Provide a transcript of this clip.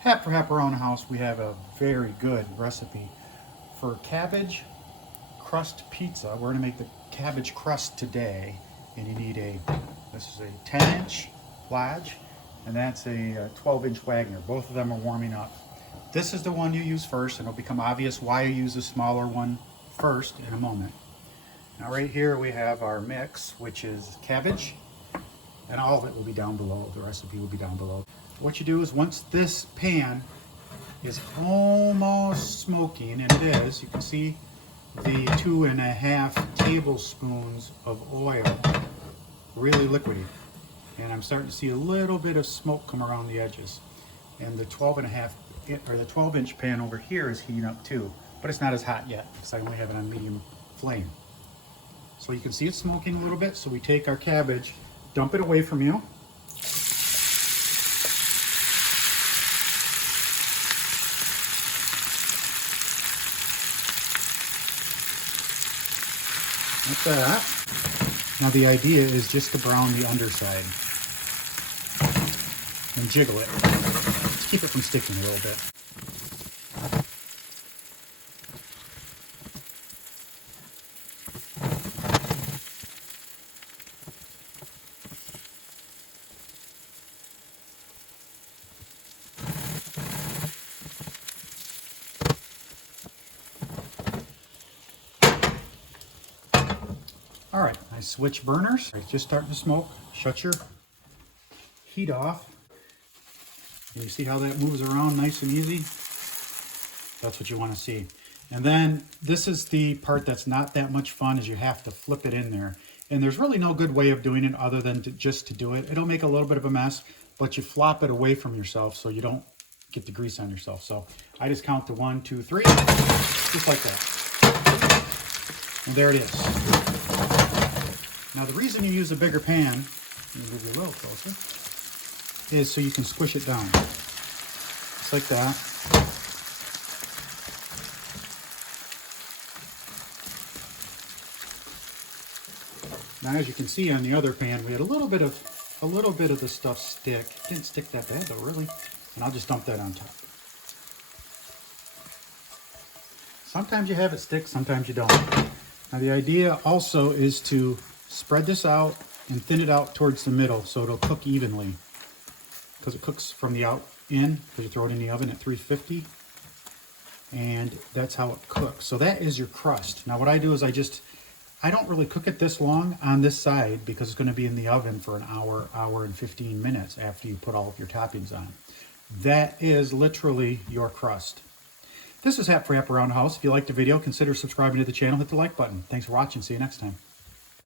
Hap for Hap Around the House, we have a very good recipe for cabbage crust pizza. We're gonna make the cabbage crust today, and you need this is a 10-inch large, and that's a 12-inch Wagner. Both of them are warming up. This is the one you use first, and it'll become obvious why you use the smaller one first in a moment. Now right here we have our mix, which is cabbage, and all of it will be down below. The recipe will be down below. What you do is once this pan is almost smoking, and it is, you can see the 2.5 tablespoons of oil, really liquidy. And I'm starting to see a little bit of smoke come around the edges. And the 12-inch pan over here is heating up too, but it's not as hot yet because I only have it on medium flame. So you can see it's smoking a little bit, so we take our cabbage, dump it away from you. Like that. Now the idea is just to brown the underside and jiggle it to keep it from sticking a little bit. All right, I switch burners. It's just starting to smoke. Shut your heat off. And you see how that moves around nice and easy? That's what you want to see. And then this is the part that's not that much fun, is you have to flip it in there. And there's really no good way of doing it other than just to do it. It'll make a little bit of a mess, but you flop it away from yourself so you don't get the grease on yourself. So I just count to 1, 2, 3, just like that. And there it is. Now the reason you use a bigger pan, let me move you a little closer, is so you can squish it down. Just like that. Now as you can see on the other pan, we had a little bit of the stuff stick. It didn't stick that bad though, really. And I'll just dump that on top. Sometimes you have it stick, sometimes you don't. Now the idea also is to spread this out and thin it out towards the middle so it'll cook evenly, because it cooks from the out in, because you throw it in the oven at 350, and that's how it cooks. So that is your crust. Now what I do is I don't really cook it this long on this side because it's going to be in the oven for an hour, hour and 15 minutes after you put all of your toppings on. That is literally your crust. This is Hap for Hap Around the House. If you liked the video, consider subscribing to the channel. Hit the like button. Thanks for watching. See you next time.